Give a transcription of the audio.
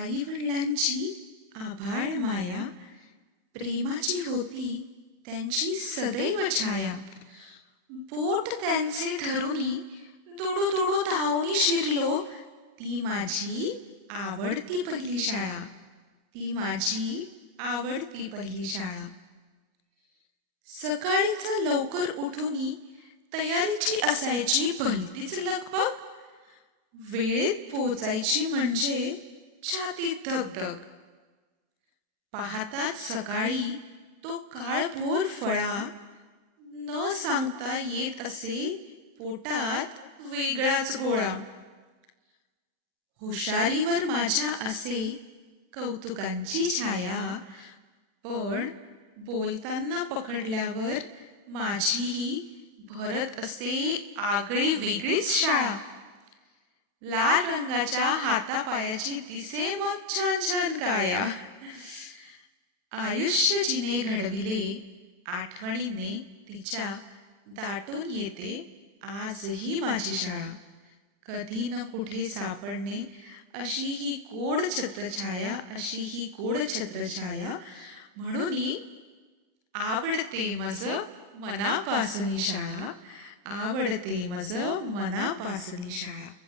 आई वडिलांची आभाळ माया प्रेमाची होती त्यांची सदैव छाया. बोट त्यांचे धरुनी तुडू तुडू धावणी शिरलो. ती माझी आवडती पहिली शाळा. ती माझी आवडती पहिली शाळा. सकाळीच लवकर उठूनी तयारीची असायची भलतीच लगबग. वेळेत पोचायची म्हणजे छातीत धगधग. पाहताच सकाळी तो काळभोर फळा. न सांगता येत असे पोटात वेगळाच गोळा. हुशारीवर माझ्या असे कौतुकांची छाया. पण बोलताना पकडल्यावर माझीही भरत असे आगळी वेगळीच शाळा. लाल रंगाच्या हातापायाची दिसे मग छान छान काया. आयुष्य जिने घडविले आठवणीने तिच्या दाटून येते आजही माझी शाळा. कधी न कुठे सापडणे अशी ही गोड छत्रछाया अशी ही गोड छत्रछाया. म्हणून आवडते मज मनापासून शाळा. आवडते मज मनापासून शाळा.